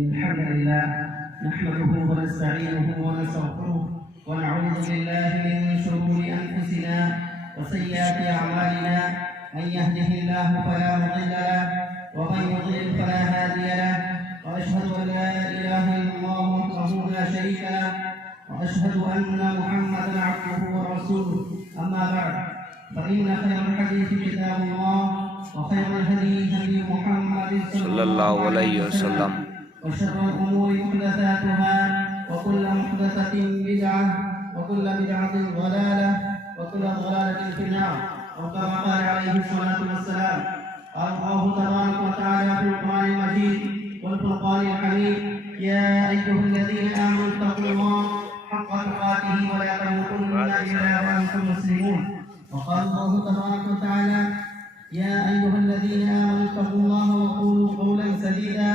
الحمد لله نحمده ونستعينه ونستغفره ونعوذ بالله من شرور أنفسنا وسيئات أعمالنا من يهده الله فلا مضل له ومن يضلل فلا هادي له وأشهد أن لا إله إلا الله وحده لا شريك له وأشهد أن محمدا عبده ورسوله أما بعد فإن خير الحديث كتاب الله وخير الهدي هدي محمد صلى الله عليه وسلم وشر الأمور محدثاتها وكل محدثة بدعة وكل بدعة ضلالة وكل ضلالة في النار وكما قال عليه الصلاة والسلام قال الله تبارك وتعالى في القرآن المجيد والفرقان الحميد يا أيها الذين آمنوا اتقوا الله حق تقاته ولا تموتن إلا وأنتم مسلمون وقال الله تبارك وتعالى يا أيها الذين آمنوا اتقوا الله وقولوا قولا سديدا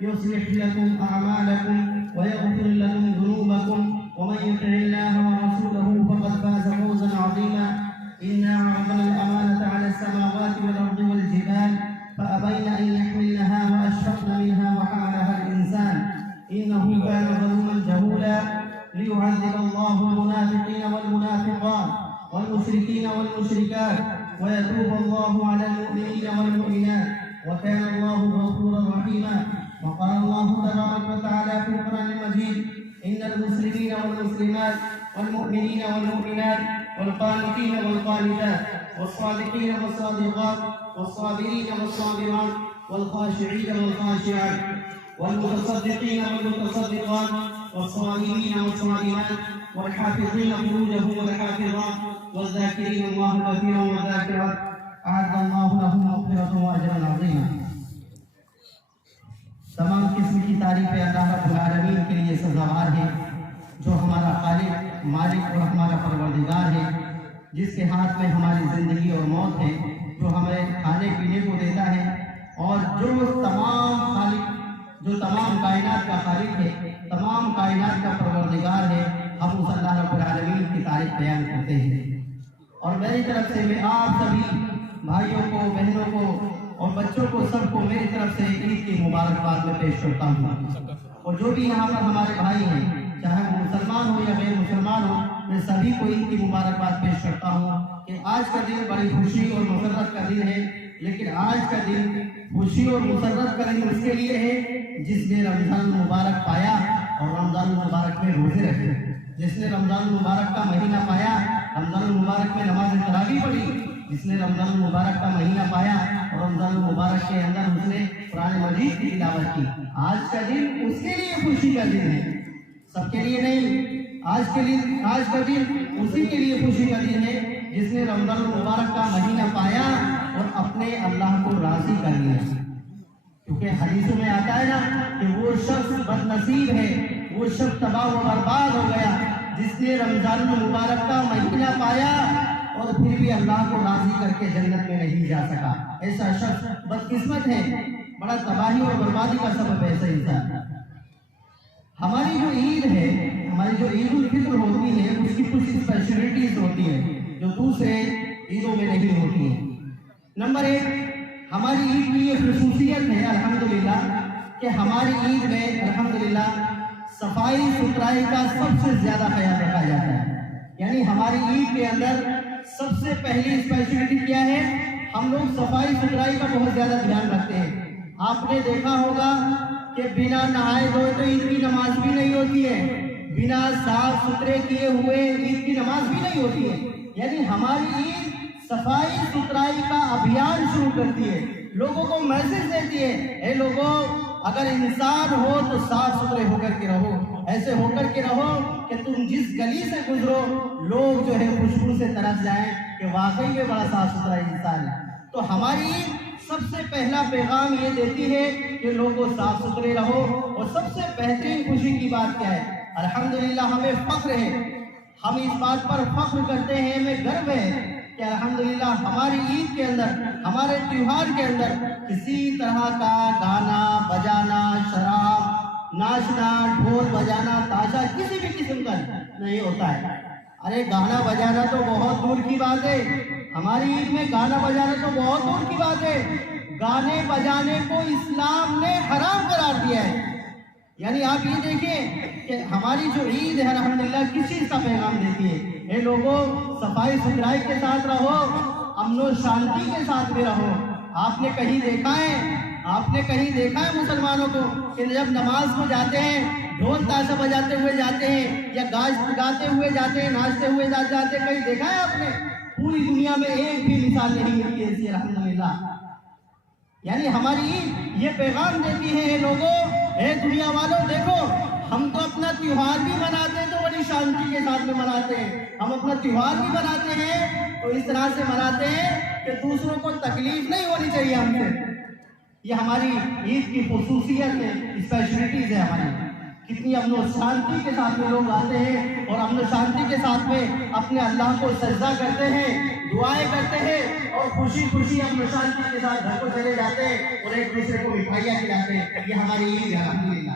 يصلح لكم أعمالكم ويغفر لكم ذنوبكم ومن يطع الله ورسوله فقد فاز فوزا عظيما إنا عرضنا الأمانة على السماوات والأرض والجبال فأبين أن يحملنها وأشفقن منها وحملها الإنسان إنه كان ظلوما جهولا ليعذب الله المنافقين والمنافقات والمشركين والمشركات ويتوب الله على المؤمنين والمؤمنات وكان الله غفورا رحيما وقال الله تبارك وتعالى في القرآن المجيد إن المسلمين والمسلمات والمؤمنين والمؤمنات والقانتين والقانتات والصادقين والصادقات والصابرين والصابرات والخاشعين والخاشعات والمتصدقين والمتصدقات والصائمين والصائمات والحافظين فروجهم والحافظات والذاكرين الله كثيرا والذاكرات أعد الله لهم مغفرة وأجرا عظيما. تمام قسم کی تعریفیں اللہ رب العالمین کے لیے سزاوار ہے جو ہمارا خالق مالک اور ہمارا پروردگار ہے، جس کے ہاتھ میں ہماری زندگی اور موت ہے، جو ہمیں کھانے پینے کو دیتا ہے، اور جو تمام کائنات کا خالق ہے، تمام کائنات کا پروردگار ہے. ہم اس اللہ رب العالمین کی تعریف بیان کرتے ہیں. اور میری طرف سے میں آپ سبھی بھائیوں کو، بہنوں کو اور بچوں کو، سب کو میری طرف سے عید کی مبارکباد میں پیش کرتا ہوں. اور جو بھی یہاں پر ہمارے بھائی ہیں، چاہے وہ مسلمان ہو یا غیر مسلمان ہو، میں سبھی کو عید کی مبارکباد پیش کرتا ہوں کہ آج کا دن بڑی خوشی اور مسرت کا دن ہے. لیکن آج کا دن خوشی اور مسرت کا دن اس کے لیے ہے جس نے رمضان المبارک پایا اور رمضان المبارک میں روزے رکھے، جس نے رمضان المبارک کا مہینہ پایا، رمضان المبارک میں نماز تراویح پڑھی، جس نے رمضان المبارک کا مہینہ پایا اور رمضان المبارک کے اندر اس نے قرآن مجید کی تلاوت کی. آج کا دن اس کے لیے خوشی کا دن ہے، سب کے لیے نہیں. آج کا دن اسی کے لیے خوشی کا دن ہے جس نے رمضان المبارک کا مہینہ پایا اور اپنے اللہ کو راضی کر لیا. کیونکہ حدیثوں میں آتا ہے نا کہ وہ شخص بد نصیب ہے، وہ شخص تباہ و برباد ہو گیا جس نے رمضان المبارک کا مہینہ پایا اور پھر بھی اللہ کو راضی کر کے جنت میں نہیں جا سکا. ایسا شخص بدقسمت ہے، بڑا تباہی اور بربادی کا سبب ہے ایسا انسان. ہماری جو عید ہے، ہماری جو عید الفطر ہوتی ہے، اس کی کچھ اسپیشلٹیز ہوتی ہیں جو دوسرے عیدوں میں نہیں ہوتی ہیں. نمبر 1، ہماری عید کی یہ خصوصیت ہے الحمدللہ کہ ہماری عید میں الحمدللہ صفائی ستھرائی کا سب سے زیادہ خیال رکھا جاتا ہے. یعنی ہماری عید کے اندر سب سے پہلی اسپیشلٹی کیا ہے؟ ہم لوگ صفائی ستھرائی کا بہت زیادہ دھیان رکھتے ہیں. آپ نے دیکھا ہوگا کہ بنا نہائے دھوئے تو عید کی نماز بھی نہیں ہوتی ہے، بنا صاف ستھرے کیے ہوئے عید کی نماز بھی نہیں ہوتی ہے. یعنی ہماری عید صفائی ستھرائی کا ابھیان شروع کرتی ہے، لوگوں کو میسج دیتی ہے، اے لوگوں اگر انسان ہو تو صاف ستھرے ہو کر کے رہو، ایسے ہو کر کے رہو کہ تم جس گلی سے گزرو لوگ جو ہے خوشبو سے ترس جائیں کہ واقعی میں بڑا صاف ستھرا انسان ہے. تو ہماری سب سے پہلا پیغام یہ دیتی ہے کہ لوگوں صاف ستھرے رہو. اور سب سے بہترین خوشی کی بات کیا ہے؟ الحمدللہ ہمیں فخر ہے، ہم اس بات پر فخر کرتے ہیں، ہمیں گرو ہے کہ الحمدللہ ہماری عید کے اندر، ہمارے تیوہار کے اندر کسی طرح کا گانا بجانا، شراب، ناچنا، ڈھول بجانا، تاشا کسی بھی قسم کا نہیں ہوتا ہے. ارے گانا بجانا تو بہت دور کی بات ہے، ہماری عید میں گانا بجانا تو بہت دور کی بات ہے. گانے بجانے کو اسلام نے حرام قرار دیا ہے. یعنی آپ یہ دیکھیں کہ ہماری جو عید ہے الحمدللہ کس چیز کا پیغام دیتی ہے؟ اے لوگوں صفائی ستھرائی کے ساتھ رہو، امن و شانتی کے ساتھ بھی رہو۔ آپ نے کہیں دیکھا ہے مسلمانوں کو کہ جب نماز کو جاتے ہیں ڈھول تاشا بجاتے ہوئے جاتے ہیں یا گاتے ہوئے جاتے ہیں، ناچتے ہوئے جاتے ہیں؟ کہیں دیکھا ہے آپ نے؟ پوری دنیا میں ایک بھی مثال نہیں ملتی ایسی الحمدللہ۔ یعنی ہماری عید یہ پیغام دیتی ہے، اے لوگوں، اے دنیا والوں، دیکھو ہم تو اپنا تیوہار بھی مناتے ہیں تو بڑی شانتی کے ساتھ میں مناتے ہیں۔ ہم اپنا تیوہار بھی مناتے ہیں تو اس طرح سے مناتے ہیں کہ دوسروں کو تکلیف نہیں ہونی چاہیے ہم سے۔ یہ ہماری عید کی خصوصیت ہے، اسپیشلٹیز ہے ہماری۔ کتنی امن و شانتی کے ساتھ میں لوگ آتے ہیں اور امن و شانتی کے ساتھ میں اپنے اللہ کو سجدہ کرتے ہیں، دعائیں کرتے ہیں اور خوشی خوشی امن و شانتی کے ساتھ گھر کو چلے جاتے ہیں اور ایک دوسرے کو مٹھائیاں کھلاتے ہیں۔ یہ ہماری عید ہے الحمدللہ۔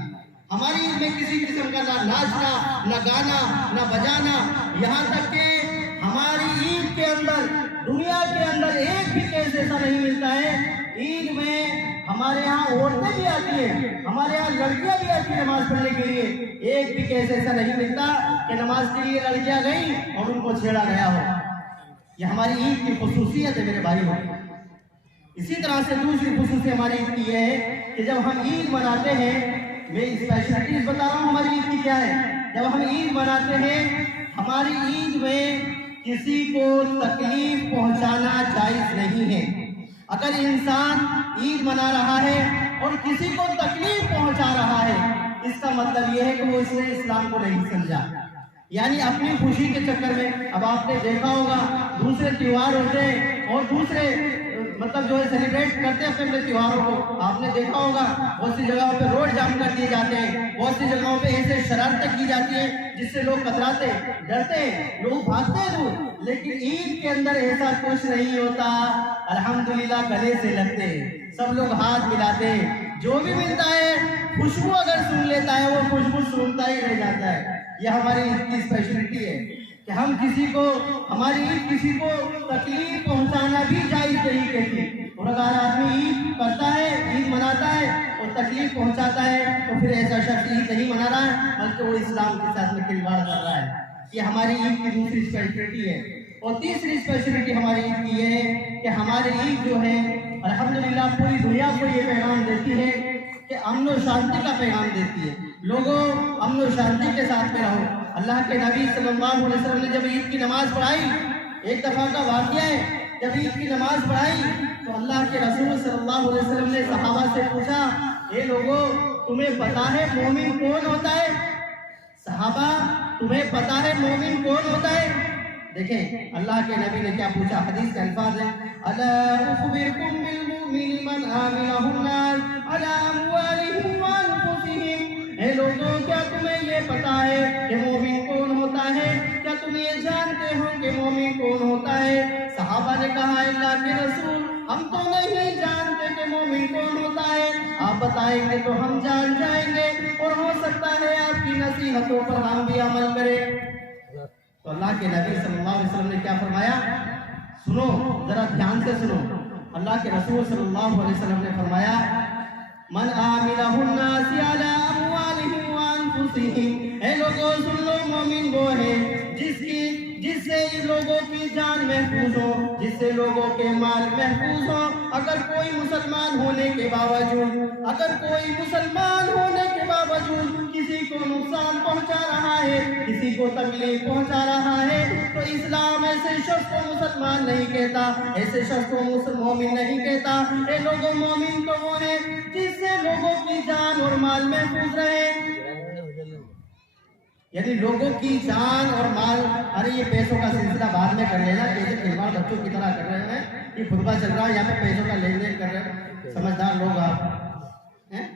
ہماری عید میں کسی قسم کا نہ ناچنا، نہ گانا، نہ بجانا، یہاں تک کہ ہماری عید کے اندر دنیا کے اندر ایک بھی کیس ایسا نہیں ملتا ہے۔ عید میں ہمارے یہاں عورتیں بھی آتی ہیں، ہمارے یہاں لڑکیاں بھی آتی ہیں نماز پڑھنے کے لیے، ایک بھی کیس ایسا نہیں ملتا کہ نماز کے لیے لڑکیاں گئیں اور ان کو چھیڑا گیا ہو۔ یہ ہماری عید کی خصوصیت ہے میرے بھائی ہو۔ اسی طرح سے دوسری خصوصیت ہماری عید کی یہ ہے کہ جب ہم عید مناتے ہیں، میں اسپیشلٹیز بتا رہا ہوں ہماری عید کی کیا ہے۔ جب ہم عید مناتے ہیں، ہماری عید میں کسی کو تکلیف پہنچانا جائز نہیں ہے۔ اگر انسان عید منا رہا ہے اور کسی کو تکلیف پہنچا رہا ہے، اس کا مطلب یہ ہے کہ وہ اس نے اسلام کو نہیں سمجھا۔ یعنی اپنی خوشی کے چکر میں، اب آپ نے دیکھا ہوگا دوسرے تیوہار ہوتے ہیں اور دوسرے مطلب جو ہے سیلیبریٹ کرتے ہیں اپنے تیوہاروں کو، آپ نے دیکھا ہوگا بہت سی جگہوں پہ روڈ جام کر دیے جاتے ہیں، بہت سی جگہوں پہ ایسے شرارتیں کی جاتی ہیں جس سے لوگ کتراتے، ڈرتے، لوگ بھاگتے ہیں دور۔ لیکن عید کے اندر ایسا کچھ نہیں ہوتا، الحمدللہ گلے سے لگتے ہیں، سب لوگ ہاتھ ملاتے ہیں، جو بھی ملتا ہے خوشبو اگر سن لیتا ہے وہ خوشبو سنتا ہی رہ جاتا ہے۔ یہ ہماری عید کی اسپیشلٹی ہے کہ ہم ہماری عید کسی کو تکلیف پہنچانا بھی جائز نہیں کہتی۔ اور اگر آدمی عید کرتا ہے، عید مناتا ہے اور تکلیف پہنچاتا ہے تو پھر ایسا شخص عید نہیں منا رہا ہے بلکہ وہ اسلام کے ساتھ میں کھلواڑ کر رہا ہے۔ یہ ہماری عید کی دوسری اسپیشلٹی ہے۔ اور تیسری اسپیشلٹی ہماری عید کی یہ ہے کہ ہماری عید جو ہے الحمدللہ پوری دنیا کو یہ پیغام دیتی ہے کہ امن و شانتی کا پیغام دیتی ہے۔ لوگوں امن و شانتی کے ساتھ میں رہو۔ اللہ کے نبی صلی اللہ علیہ وسلم نے جب عید کی نماز پڑھائی، ایک دفعہ کا واقعہ ہے، جب عید کی نماز پڑھائی تو اللہ کے رسول صلی اللہ علیہ وسلم نے صحابہ سے پوچھا، اے لوگوں تمہیں پتا ہے مومن کون ہوتا ہے؟ صحابہ تمہیں پتا ہے مومن کون ہوتا ہے؟ دیکھیں اللہ کے نبی نے کیا پوچھا، حدیث کے الفاظ ہیں، الا اخبرکم بالمؤمن من آمنہ الناس علی اموالہم وانفسہم، اے لوگوں کیا تمہیں یہ پتا ہے کہ مومن کون ہوتا ہے؟ کیا تم یہ جانتے ہو کہ مومن کون ہوتا ہے؟ صحابہ نے کہا اللہ کے رسول ہم تو نہیں جانتے کہ مومن کون ہوتا ہے، آپ بتائیں گے تو ہم جان جائیں گے اور ہو سکتا ہے آپ کی نصیحتوں پر ہم بھی عمل کریں۔ تو اللہ کے نبی صلی اللہ علیہ وسلم نے کیا فرمایا؟ سنو ذرا دھیان سے سنو، اللہ کے رسول صلی اللہ علیہ وسلم نے فرمایا من آمنہ الناس علی اموالہم وانفسہم، اے لوگوں سن لو مومن وہ ہے جس سے لوگوں کی جان محفوظ ہو، جس سے لوگوں کے مال محفوظ ہو۔ اگر کوئی مسلمان ہونے کے باوجود کسی کو نقصان پہنچا رہا ہے، کسی کو تکلیف پہنچا رہا ہے تو اسلام ایسے شخص کو مسلمان نہیں کہتا، ایسے شخص کو مومن نہیں کہتا۔ اے لوگوں مومن تو وہ ہے جس سے لوگوں کی جان اور مال محفوظ رہے۔ یعنی لوگوں کی جان اور مال، ارے یہ پیسوں کا سلسلہ بعد میں کر لینا، جیسے کھلواڑ بچوں کی طرح کر رہے ہیں، یہ خطبہ چل رہا ہے یہاں پہ پیسوں کا لین دین کر رہے ہیں، سمجھدار لوگ آپ ہیں۔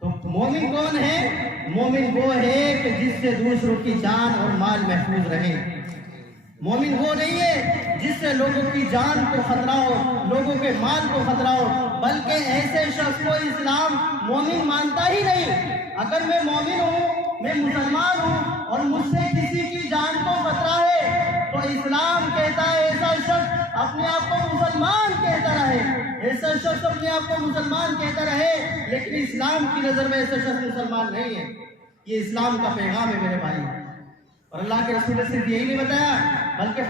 تو مومن کون ہے؟ مومن وہ ہے کہ جس سے دوسروں کی جان اور مال محفوظ رہے۔ مومن وہ نہیں ہے جس سے لوگوں کی جان کو خطرہ ہو، لوگوں کے مال کو خطرہ ہو، بلکہ ایسے شخص کو اسلام مومن مانتا ہی نہیں۔ اگر میں مومن ہوں، میں مسلمان ہوں اور مجھ سے کسی کی جان کو خطرہ ہے تو اسلام کہتا ہے ایسا شخص اپنے آپ کو مسلمان کہتا رہے، ایسا شخص اپنے آپ کو مسلمان کہتا رہے، لیکن اسلام کی نظر میں ایسا شخص مسلمان نہیں ہے۔ یہ اسلام کا پیغام ہے میرے بھائی۔ اور اللہ کے رسول نے صرف یہی نہیں بتایا، بلکہ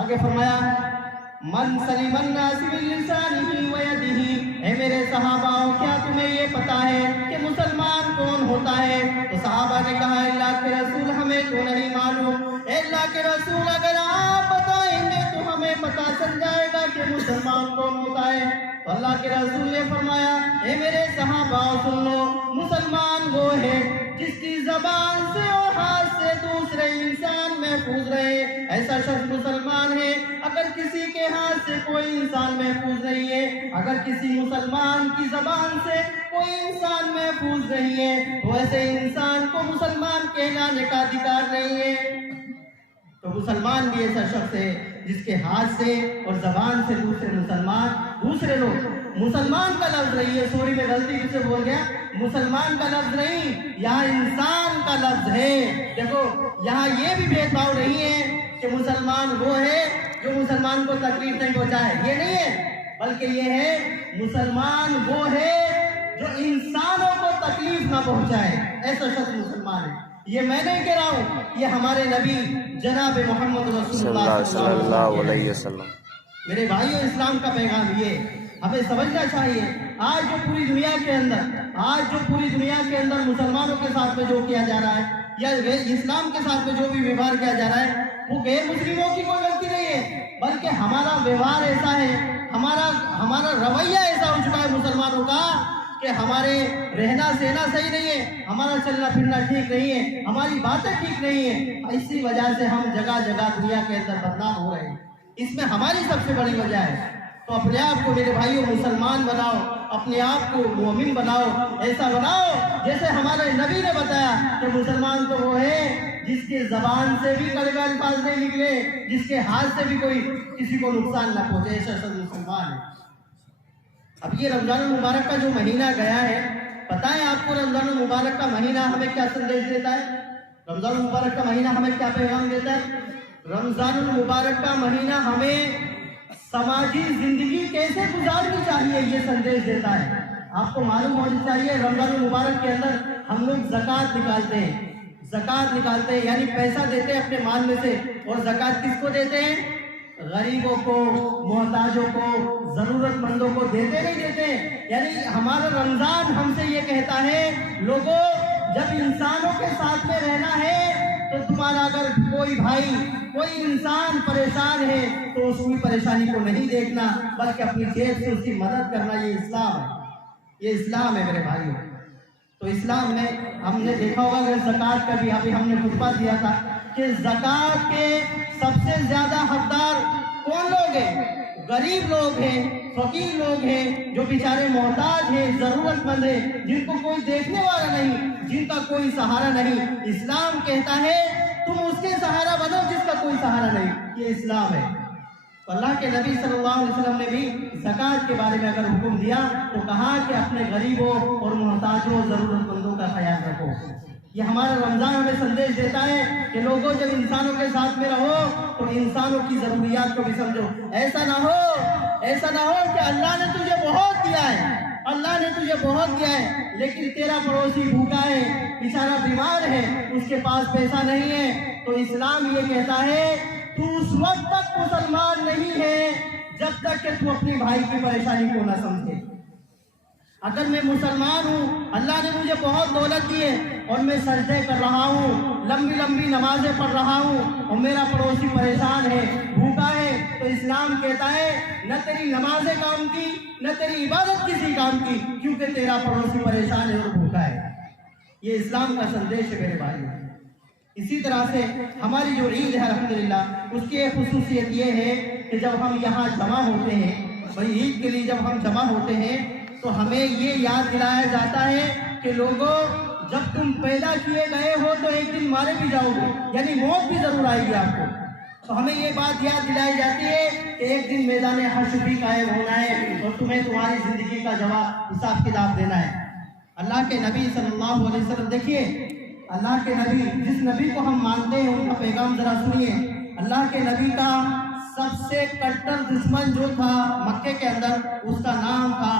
آگے فرمایا من سلم الناس بلسانہ ویدہ، اے میرے صحابہ کیا تمہیں یہ پتا ہے کہ مسلمان کون ہوتا ہے؟ تو صحابہ نے کہا اللہ کے رسول ہمیں تو نہیں معلوم، اے اللہ کے رسول اگر آپ بتائیں گے تو ہمیں پتا چل جائے گا کہ مسلمان کون ہوتا ہے۔ تو اللہ کے رسول نے فرمایا اے میرے صحابہ سن لو، مسلمان وہ ہے جس کی زبان سے اور ہاتھ سے دوسرے انسان محفوظ رہے، ایسا شخص مسلمان ہے۔ اگر کسی کے ہاتھ سے کوئی انسان محفوظ نہیں ہے، اگر کسی مسلمان کی زبان سے کوئی انسان محفوظ نہیں ہے، تو ایسے انسان کو مسلمان کہلانے کا ادھیکار نہیں ہے۔ تو مسلمان بھی ایسا شخص ہے جس کے ہاتھ سے اور زبان سے دوسرے لوگ، مسلمان کا لفظ نہیں ہے، سوری میں غلطی سے بول گیا، مسلمان کا لفظ نہیں، یہاں انسان کا لفظ ہے۔ دیکھو یہاں یہ بھی بھید بھاؤ نہیں ہے کہ مسلمان وہ ہے جو مسلمان کو تکلیف نہیں پہنچائے، یہ نہیں ہے، بلکہ یہ ہے مسلمان وہ ہے جو انسانوں کو تکلیف نہ پہنچائے، ایسا شخص مسلمان ہے۔ یہ میں نہیں کہہ رہا ہوں، یہ ہمارے نبی جناب محمد رسول اللہ صلی اللہ علیہ وسلم۔ میرے بھائیوں، اسلام کا پیغام یہ ہمیں سمجھنا چاہیے۔ آج جو پوری دنیا کے اندر مسلمانوں کے ساتھ میں جو کیا جا رہا ہے یا اسلام کے ساتھ میں جو بھی ویوہار کیا جا رہا ہے، وہ غیر مسلموں کی کوئی غلطی نہیں ہے، بلکہ ہمارا ویوہار ایسا ہے، ہمارا رویہ ایسا ہو چکا ہے مسلمانوں کا کہ ہمارے رہنا سہنا صحیح نہیں ہے، ہمارا چلنا پھرنا ٹھیک نہیں ہے، ہماری باتیں ٹھیک نہیں ہیں، اسی وجہ سے ہم جگہ جگہ دنیا کے اندر بدنام ہو رہے ہیں۔ اس میں ہماری سب سے بڑی وجہ ہے۔ تو اپنے آپ کو میرے بھائیوں مسلمان بناؤ، اپنے آپ کو مومن بناؤ، ایسا بناؤ جیسے ہمارے نبی نے بتایا کہ مسلمان تو وہ ہے جس کے زبان سے بھی کڑوے الفاظ نہیں نکلے، جس کے ہاتھ سے بھی کوئی کسی کو نقصان نہ پہنچے، ایسا شخص مسلمان ہے۔ اب یہ رمضان المبارک کا جو مہینہ گیا ہے، بتائیں آپ کو رمضان المبارک کا مہینہ ہمیں کیا سندیش دیتا ہے؟ رمضان المبارک کا مہینہ ہمیں کیا پیغام دیتا ہے؟ رمضان المبارک کا مہینہ ہمیں سماجی زندگی کیسے گزارنی چاہیے یہ سندیش دیتا ہے۔ آپ کو معلوم ہونا چاہیے رمضان المبارک کے اندر ہم لوگ زکوٰۃ نکالتے ہیں، یعنی پیسہ دیتے ہیں اپنے مال میں سے، اور زکوٰۃ کس کو دیتے ہیں؟ غریبوں کو، محتاجوں کو، ضرورت مندوں کو دیتے نہیں دیتے۔ یعنی ہمارا رمضان ہم سے یہ کہتا ہے لوگوں جب انسانوں کے ساتھ میں رہنا ہے تو تمہارا اگر کوئی بھائی کوئی انسان پریشان ہے تو اس کی پریشانی کو نہیں دیکھنا بلکہ اپنی جیب سے اس کی مدد کرنا، یہ اسلام ہے، یہ اسلام ہے میرے بھائیوں۔ تو اسلام میں ہم نے دیکھا ہوگا کہ زکوٰۃ کا بھی ابھی ہم نے خطبہ دیا تھا کہ زکوٰۃ کے سب سے زیادہ حقدار کون لوگ ہیں؟ غریب لوگ ہیں، فقیر لوگ ہیں، جو بیچارے محتاج ہیں، ضرورت مند ہیں، جن کو کوئی دیکھنے والا نہیں، جن کا کوئی سہارا نہیں۔ اسلام کہتا ہے تم اس کے سہارا بنو جس کا کوئی سہارا نہیں، یہ اسلام ہے۔ تو اللہ کے نبی صلی اللہ علیہ وسلم نے بھی زکوٰۃ کے بارے میں اگر حکم دیا تو کہا کہ اپنے غریبوں اور محتاجوں ضرورت مندوں کا خیال رکھو۔ یہ ہمارا رمضان ہمیں سندیش دیتا ہے کہ لوگوں جب انسانوں کے ساتھ میں رہو تو انسانوں کی ضروریات کو بھی سمجھو۔ ایسا نہ ہو کہ اللہ نے تجھے بہت دیا ہے، لیکن تیرا پڑوسی بھوکا ہے، بیچارہ بیمار ہے، اس کے پاس پیسہ نہیں ہے۔ تو اسلام یہ کہتا ہے تو اس وقت تک مسلمان نہیں ہے جب تک کہ تو اپنے بھائی کی پریشانی کو نہ سمجھے۔ اگر میں مسلمان ہوں، اللہ نے مجھے بہت دولت دی ہے اور میں سجدے کر رہا ہوں، لمبی لمبی نمازیں پڑھ رہا ہوں اور میرا پڑوسی پریشان ہے، بھوکا ہے، تو اسلام کہتا ہے نہ تیری نمازیں کام کی نہ تیری عبادت کسی کام کی، کیونکہ تیرا پڑوسی پریشان ہے اور بھوکا ہے۔ یہ اسلام کا سندیش ہے میرے بھائی۔ اسی طرح سے ہماری جو عید ہے الحمدللہ، اس کی ایک خصوصیت یہ ہے کہ جب ہم یہاں جمع ہوتے ہیں، بھائی عید کے لیے جب ہم جمع ہوتے ہیں تو ہمیں یہ یاد دلایا جاتا ہے کہ لوگوں جب تم پیدا کیے گئے ہو تو ایک دن مارے بھی جاؤ گے، یعنی موت بھی ضرور آئے گی آپ کو۔ تو ہمیں یہ بات یاد دلائی جاتی ہے کہ ایک دن میدان حشر بھی قائم ہونا ہے اور تمہیں تمہاری زندگی کا حساب کتاب دینا ہے۔ اللہ کے نبی صلی اللہ علیہ وسلم، دیکھیے اللہ کے نبی، جس نبی کو ہم مانتے ہیں ان کا پیغام ذرا سنیے۔ اللہ کے نبی کا سب سے کٹر دشمن جو تھا مکے کے اندر اس کا نام تھا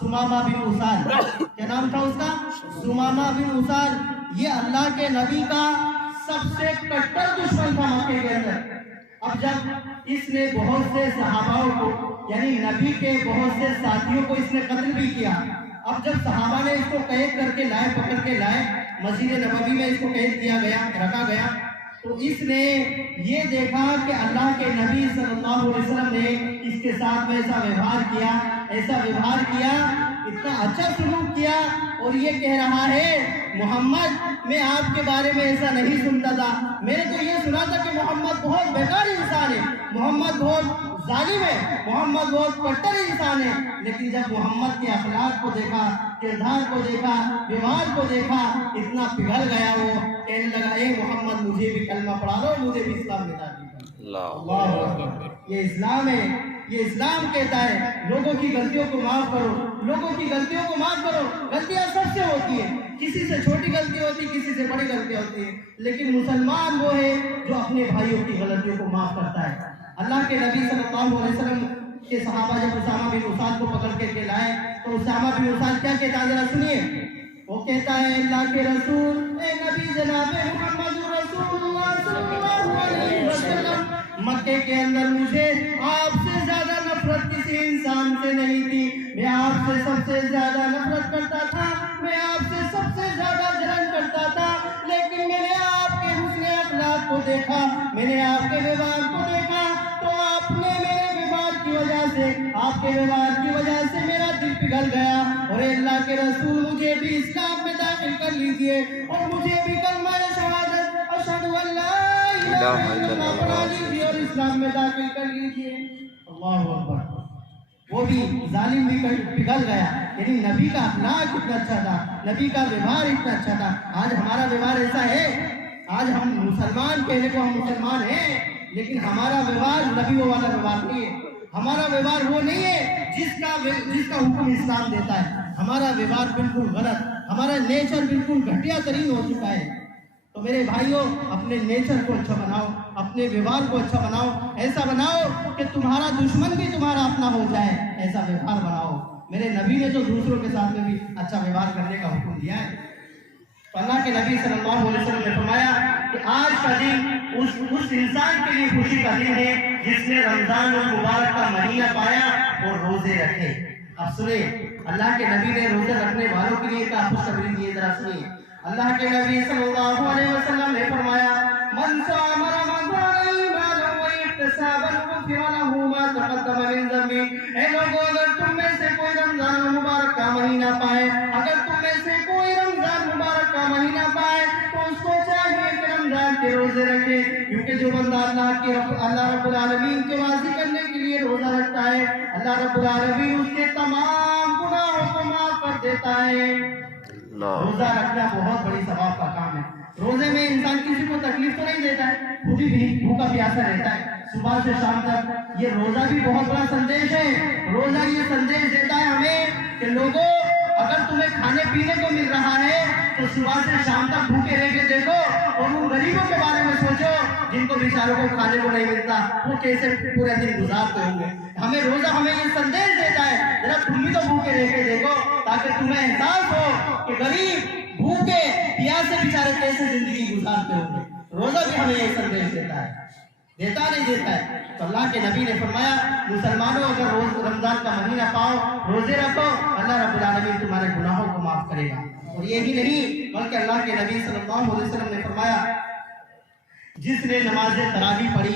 سمامہ بن اسال. کیا نام تھا اس کا؟ سمامہ بن اسال. یہ اللہ کے نبی کا سب سے کٹر دشمن تھا مکے کے اندر. اب جب اس نے بہت سے صحاباؤں کو یعنی نبی کے بہت سے ساتھیوں کو اس نے قتل بھی کیا. اب جب صحابہ نے اس کو قید کر کے لائے, پکڑ کے لائے, مسجد نبوی میں اس کو قید کیا گیا, رکھا گیا, تو اس نے یہ دیکھا کہ اللہ کے نبی صلی اللہ علیہ وسلم نے اس کے ساتھ میں ایسا ویوہار کیا, اتنا اچھا سلوک کیا, اور یہ کہہ رہا ہے محمد میں آپ کے بارے میں ایسا نہیں سنتا تھا, میں نے تو یہ سنا تھا کہ محمد بہت بیکار انسان ہے, محمد بہت ظالم ہے, محمد بہت کٹر انسان ہے. لیکن جب محمد کے اخلاق کو دیکھا, کردار کو دیکھا, ویوہار کو دیکھا, اتنا پگھل گیا, وہ کہنے لگا اے محمد مجھے بھی کلمہ پڑھا دو, مجھے بھی اسلام میں داخل کر دو. اللہ اکبر. یہ اسلام ہے, یہ اسلام کہتا ہے لوگوں کی غلطیوں کو معاف کرو, لوگوں کی غلطیوں کو معاف کرو. غلطیاں سب سے ہوتی ہیں, کسی سے چھوٹی غلطی ہوتی, کسی سے بڑی غلطیاں ہوتی ہیں, لیکن مسلمان وہ ہے جو اپنے بھائیوں کی غلطیوں کو معاف کرتا ہے. اللہ کے نبی صلی اللہ علیہ وسلم کے صحابہ جب اسامہ بن اساد کو پکڑ کے لائے تو اسامہ بن اساد کیا کہتا ہے ذرا سنیے. وہ کہتا ہے اللہ کے رسول, اے نبی جناب محمد رسول اللہ صلی اللہ علیہ وسلم, مکے کے اندر مجھے آپ سے زیادہ نفرت کسی انسان سے نہیں تھی, میں آپ سے سب سے زیادہ نفرت کرتا تھا, میں آپ سے سب سے زیادہ جلن کرتا تھا, لیکن میں نے آپ کے حسن اخلاق کو دیکھا, میں نے آپ کے ویوہار کو دیکھا, تو آپ نے میرے ویوہار کی وجہ سے, آپ کے ویوہار کی وجہ سے میرا دل پگھل گیا, اور اللہ کے رسول مجھے بھی اسلام میں داخل کر لیجئے, اور مجھے بھی کلمہ شہادت اشہد ان لا الہ الا اللہ پڑھا لیجئے اور اسلام میں داخل کر لیجئے. اللہ اکبر. وہ بھی ظالم بھی پگھل گیا. یعنی نبی کا اخلاق اتنا اچھا تھا, نبی کا ویوہار اتنا اچھا تھا. آج ہمارا ویوہار ایسا ہے, آج ہم مسلمان کہنے کو ہم مسلمان ہیں, لیکن ہمارا ویوہار نبیوں والا ویوہار نہیں ہے. ہمارا ویوہار وہ نہیں ہے جس کا حکم اسلام دیتا ہے. ہمارا ویوہار بالکل غلط, ہمارا نیچر بالکل گھٹیا ترین ہو چکا ہے. تو میرے بھائیوں, اپنے نیچر کو اچھا بناؤ, اپنے ویوہار کو اچھا بناؤ, ایسا بناؤ کہ تمہارا دشمن بھی تمہارا اپنا ہو جائے, ایسا ویوہار بناؤ. میرے نبی نے تو دوسروں کے ساتھ میں بھی اچھا ویوہار کرنے کا حکم دیا ہے. تو اللہ کے نبی صلی اللہ علیہ وسلم نے فرمایا کہ آج کا دن اس انسان کے لیے خوشی کا دن ہے جس نے رمضان المبارک کا مہینہ پایا اور روزے رکھے. اب سنیں, اللہ کے نبی نے روزے رکھنے والوں کے لیے کیا خوشخبری دی ہے, ذرا سنیے. اللہ کے نبی صلی اللہ علیہ وسلم نے فرمایا من صام رمضان ایمانا واحتسابا غفر له ما تقدم من ذنبه. اے لوگوں, اگر تم میں سے کوئی رمضان مبارک کا مہینہ پائے, اگر تم میں سے کوئی رمضان مبارک کا مہینہ پائے, تو اس کو چاہیے کہ رمضان کے روزے رکھے, کیونکہ جو بندہ اللہ رب العالمین کے راضی کرنے کے لیے روزہ رکھتا ہے, اللہ رب العالمین اس کے تمام گناہوں کو معاف کر دیتا ہے. روزہ رکھنا بہت بڑی ثواب کا کام ہے. روزے میں انسان کسی کو تکلیف تو نہیں دیتا ہے, خود ہی بھوکا پیاسا رہتا ہے صبح سے شام تک. یہ روزہ بھی بہت بڑا سندیش ہے. روزہ یہ سندیش دیتا ہے ہمیں کہ لوگوں, اگر تمہیں کھانے پینے کو مل رہا ہے تو صبح سے شام تک بھوکے رہ کے دیکھو, اور ان غریبوں کے بارے میں سوچو جن کو بیچاروں کو کھانے کو نہیں ملتا, وہ کیسے پورے دن گزارتے ہوں گے. ہمیں روزہ ہمیں یہ سندیش دیتا ہے, ذرا تم بھی تو بھوکے رہ کے دیکھو تاکہ تمہیں احساس ہو کہ غریب بھوکے پیاسے بیچارے کیسے زندگی گزارتے ہوں گے. روزہ بھی ہمیں یہ سندیش دیتا ہے, دیتا نہیں دیتا ہے. تو اللہ کے نبی نے فرمایا مسلمانوں, اگر رمضان کا مہینہ پاؤ, روزے رکھو, اللہ رب العالمین تمہارے گناہوں کو معاف کرے گا. اور یہی نہیں بلکہ اللہ کے نبی صلی اللہ علیہ وسلم نے فرمایا جس نے نماز تراویح پڑھی,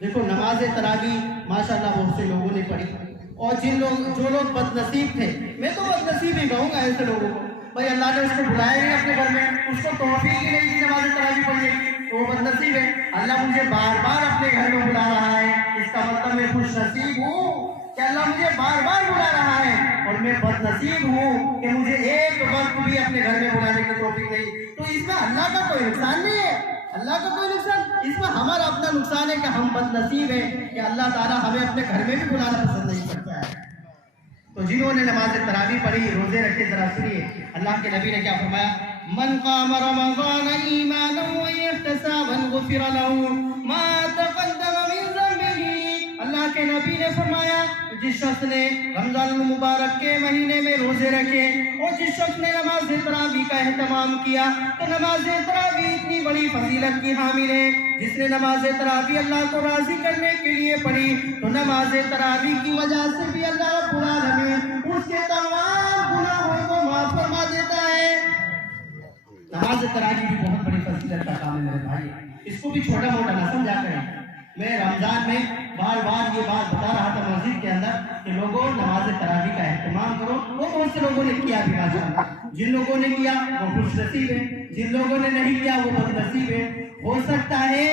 دیکھو نماز تراویح ماشاءاللہ بہت سے لوگوں نے پڑھی, اور جو لوگ بد نصیب تھے, میں تو بد نصیب ہی کہوں گا ایسے لوگوں کو, بھائی اللہ نے اس کو بلایا نہیں اپنے گھر میں, اس کو توفیق ہی نہیں تھی نماز تراویح پڑھنے کی, وہ بد نصیب ہے. اللہ مجھے بار بار اپنے گھر میں بلا رہا ہے, اس کا مطلب میں خوش نصیب ہوں کہ اللہ مجھے بار بار بلا رہا ہے, اور میں بد نصیب ہوں کہ مجھے ایک وقت بھی اپنے گھر میں بلانے کی توفیق نہیں. تو اس میں اللہ کا کوئی نقصان نہیں ہے, اللہ کا کوئی نقصان, اس میں ہمارا اپنا نقصان ہے کہ ہم بد نصیب ہیں کہ اللہ تعالیٰ ہمیں اپنے گھر میں بھی بلانا پسند نہیں کرتا ہے. تو جنہوں نے نماز تراویح پڑھی, روزے رکھے, ذرا سنیے اللہ کے نبی نے کیا فرمایا. من قام رمضان ایمانا واحتسابا غفر له ما تقدم من ذنبه اللہ کے نبی نے فرمایا جس شخص نے رمضان المبارک کے مہینے میں روزے رکھے اور جس شخص نے نماز تراویح کا اہتمام کیا تو نماز تراویح اتنی بڑی فضیلت کی حامل ہے. جس نے نماز تراویح اللہ کو راضی کرنے کے لیے پڑھی تو نماز تراویح کی وجہ سے بھی اللہ رب العالمین اس کے تمام گناہوں کو معاف فرما دیتا ہے. نماز تراویح بھی بہت بڑی فضیلت کا کام ہے میرے بھائی, اس کو بھی چھوٹا موٹا نہ سمجھا کریں. میں رمضان میں بار بار یہ بات بتا رہا تھا مسجد کے اندر کہ لوگوں نماز تراویح کا اہتمام کرو. وہ بہت سے لوگوں نے کیا بھی ماشاءاللہ, جن لوگوں نے کیا وہ خوش نصیب ہے, جن لوگوں نے نہیں کیا وہ بد نصیب ہے. ہو سکتا ہے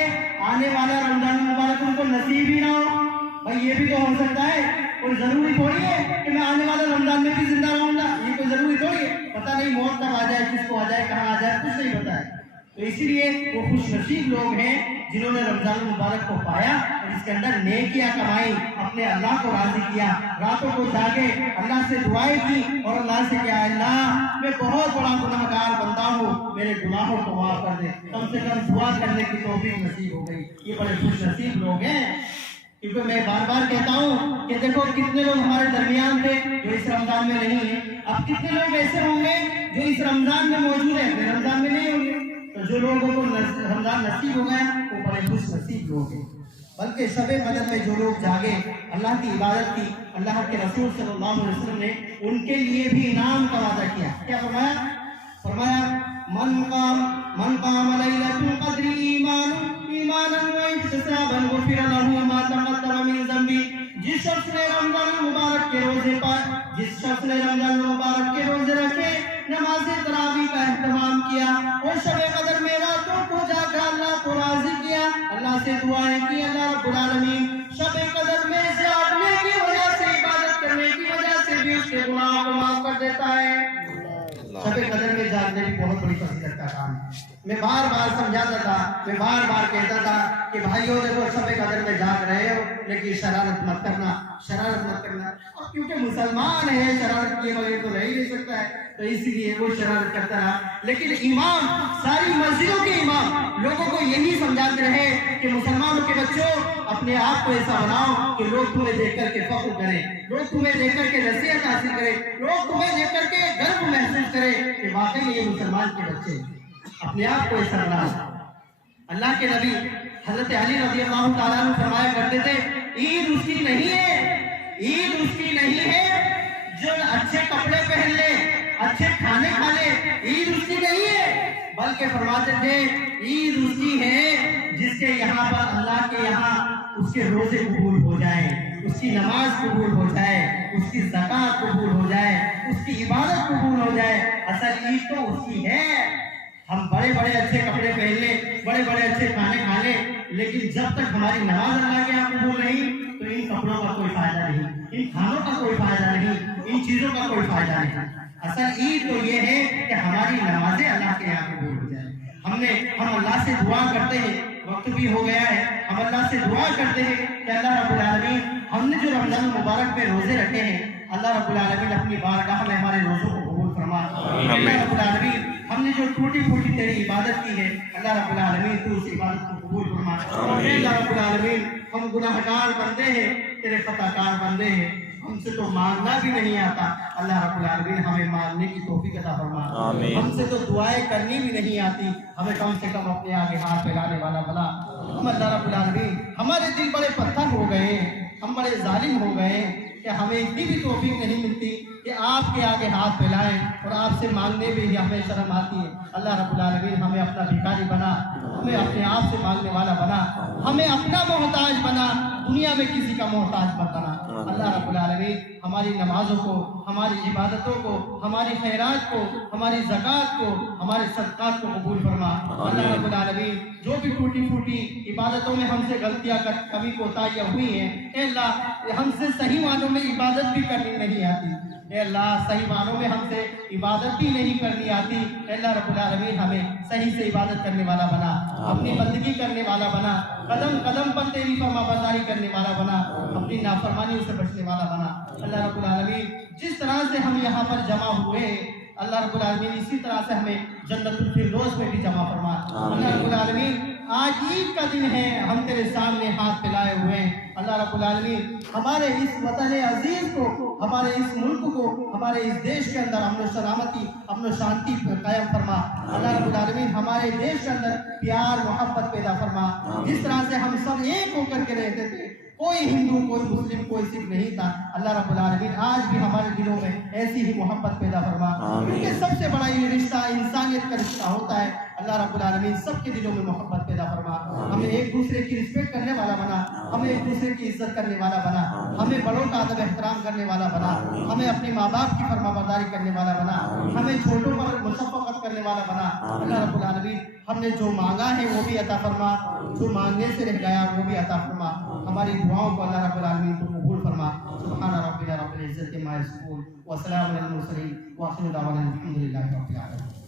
آنے والا رمضان المبارک ان کو نصیب ہی نہ ہو. بھائی یہ بھی تو ہو سکتا ہے, کوئی ضروری تھوڑی ہے کہ میں آنے والا رمضان میں بھی زندہ رہوں گا, یہ کوئی ضروری تھوڑی ہے. پتہ نہیں موت کب آ جائے, کس کو آ جائے, کہاں آ جائے, کچھ نہیں پتہ ہے. تو اسی لیے وہ خوش نصیب لوگ ہیں جنہوں نے رمضان المبارک کو پایا اور اس کے اندر نیکیاں کمائی, اپنے اللہ کو راضی کیا, راتوں کو جاگے, اللہ سے دعائیں کی اور اللہ سے کہا اللہ میں بہت بڑا گناہ گار بندہ ہوں, میرے گناہوں کو معاف کر دے. کم سے کم دعا کرنے کی توفیق نصیب ہو گئی. یہ بڑے خوش نصیب لوگ ہیں. کیونکہ میں بار بار کہتا ہوں کہ دیکھو کتنے لوگ ہمارے درمیان تھے جو اس رمضان میں نہیں ہیں, اب کتنے لوگ ایسے ہوں گے جو اس رمضان میں موجود ہیں اپنے رمضان میں نہیں ہوں گے. تو جو لوگوں کو رمضان نصیب ہو گیا وہ بڑے خوش نصیب لوگ ہیں. بلکہ شب قدر میں جو لوگ جاگے, اللہ کی عبادت کی, اللہ کے رسول صلی اللہ علیہ وسلم نے ان کے لیے بھی انعام کا وعدہ کیا. کیا فرمایا؟ فرمایا من قام لیلۃ القدر ایمانا واحتسابا غفر له ما تقدم من ذنبه. جس شخص نے رمضان المبارک کے روزے پائے, جس شخص نے رمضان المبارک کے روزے رکھے, نماز تراویح کا اہتمام کیا اور شب قدر میں راتوں کو جا کر اللہ کو راضی کیا, اللہ سے دعائیں کی, اللہ رب العالمین شب قدر میں جاگنے کی وجہ سے, عبادت کرنے کی وجہ سے بھی اس کے گناہوں کو معاف کر دیتا ہے. شب قدر میں جاگنے بھی بہت بڑی فضیلت کا کام ہے. میں بار بار سمجھاتا تھا, میں بار بار کہتا تھا کہ بھائیوں دیکھو شب قدر میں جاگ رہے ہو لیکن شرارت مت کرنا, شرارت مت کرنا. اور کیونکہ مسلمان ہے شرارت کیے بغیر تو رہ ہی نہیں سکتا ہے, تو اسی لیے وہ شرارت کرتا رہا. لیکن امام, ساری مسجدوں کے امام لوگوں کو یہی سمجھاتے رہے کہ مسلمانوں کے بچوں اپنے آپ کو ایسا بناؤ کہ لوگ تمہیں دیکھ کر کے فخر کریں, لوگ تمہیں دیکھ کر کے نصیحت حاصل کریں, لوگ تمہیں دیکھ کر کے گرو محسوس کریں کہ واقعی یہ مسلمان کے بچے. اپنے آپ کو ایسا بناؤ. اللہ کے نبی حضرت علی رضی اللہ تعالیٰ عنہ فرمایا کرتے تھے عید اس کی نہیں ہے, عید اس کی نہیں ہے جو اچھے کپڑے پہن لے, اچھے کھانے کھا لے, عید اس کی نہیں ہے. بلکہ فرماتے تھے عید اس کی ہے جس کے یہاں پر اللہ کے یہاں اس کے روزے قبول ہو جائیں, اس کی نماز قبول ہو جائے, اس کی زکوٰۃ قبول ہو جائے, اس کی عبادت قبول ہو جائے. اصل عید تو اس کی ہے. ہم بڑے بڑے اچھے کپڑے پہن لیں, بڑے بڑے اچھے کھانے کھا لیں, لیکن جب تک ہماری نماز اللہ کے یہاں قبول نہیں تو ان کپڑوں کا کوئی فائدہ نہیں, ان کھانوں کا کوئی فائدہ نہیں, ان چیزوں کا کوئی فائدہ نہیں. اصل عید تو یہ ہے کہ ہماری نمازیں اللہ کے یہاں قبول ہو جائیں. ہم اللہ سے دعا کرتے ہیں, وقت بھی ہو گیا ہے, ہم اللہ سے دعا کرتے ہیں کہ اللہ رب العالمین ہم نے جو رمضان مبارک میں روزے رکھے ہیں, اللہ رب العالمین اپنی بارگاہ میں ہمارے روزوں کو قبول فرما. اللہ رب العالمین ہم نے جو ٹوٹی پھوٹی تیری عبادت کی ہے, اللہ رب العالمین تو اس عبادت کو قبول فرما. اللہ رب العالمین ہم گناہ گار بندے ہیں, تیرے خطا کار بندے ہیں, ہم سے تو مانگنا بھی نہیں آتا. اللہ رب العالمین ہمیں مانگنے کی توفیق عطا فرما. ہم سے تو دعائیں کرنی بھی نہیں آتی, ہمیں کم سے کم اپنے آگے ہاتھ پھیلانے والا بنا. ہم اللہ رب العالمین, ہمارے دل بڑے پتھر ہو گئے, ہم بڑے ظالم ہو گئے کہ ہمیں اتنی بھی توفیق نہیں ملتی کہ آپ کے آگے ہاتھ پھیلائیں اور آپ سے مانگنے میں ہی ہمیں شرم آتی ہے. اللہ رب العالمین ہمیں اپنا بھکاری بنا, ہمیں اپنے آپ سے مانگنے والا بنا, ہمیں اپنا محتاج بنا, دنیا میں کسی کا محتاج مت بنا. اللہ رب العالمین ہماری نمازوں کو, ہماری عبادتوں کو, ہماری خیرات کو, ہماری زکوٰۃ کو, ہمارے صدقات کو قبول فرما. اللہ رب العالمین جو بھی ٹوٹی پھوٹی عبادتوں میں ہم سے غلطیاں کمی کوتاہیاں ہوئی ہیں, اے اللہ ہم سے صحیح معنوں میں عبادت بھی کرنی نہیں آتی, اے اللہ صحیح معنوں میں ہم سے عبادت بھی نہیں کرنی آتی. اے اللہ رب العالمین ہمیں صحیح سے عبادت کرنے والا بنا, اپنی بندگی کرنے والا بنا, قدم قدم پر تیری فرما برداری کرنے والا بنا, اپنی نافرمانیوں سے بچنے والا بنا. اللہ رب العالمین جس طرح سے ہم یہاں پر جمع ہوئے, اللہ رب العالمین اسی طرح سے ہمیں جنت الفردوس میں بھی جمع فرما. اللہ رب العالمین آج عید کا دن ہے، ہم تیرے سامنے ہاتھ پھیلائے ہوئے ہیں۔ اللہ رب العالمین ہمارے اس وطن عزیز کو، ہمارے اس ملک کو، ہمارے اس دیش کے اندر امن و سلامتی، امن و شانتی قائم فرما۔ اللہ رب العالمین ہمارے دیش کے اندر پیار محبت پیدا فرما۔ جس طرح سے ہم سب ایک ہو کر کے رہتے تھے، کوئی ہندو، کوئی مسلم، کوئی سکھ نہیں تھا، اللہ رب العالمین آج بھی ہمارے دلوں میں ایسی ہی محبت پیدا فرما، کیونکہ سب سے بڑا یہ رشتہ انسانیت کا رشتہ ہوتا ہے۔ اللہ رب العالمین سب کے دلوں میں محبت پیدا فرما، ہمیں ایک دوسرے کی رسپیکٹ کرنے والا بنا، ہمیں ایک دوسرے کی عزت کرنے والا بنا، ہمیں بڑوں کا ادب احترام کرنے والا بنا، ہمیں اپنے ماں باپ کی فرما برداری کرنے والا بنا، ہمیں چھوٹوں پر مشفقت کرنے والا بنا۔ اللہ رب العالمین ہم نے جو مانگا ہے وہ بھی عطا فرما، جو مانگنے سے رہ گیا وہ بھی عطا فرما۔ ہماری دعاؤں کو اللہ رب العالمین تو قبول فرما۔ سبحان ربنا رب العزت عما یصفون وسلام علی المرسلین وآخر دعوانا الحمد للہ رب العالمین۔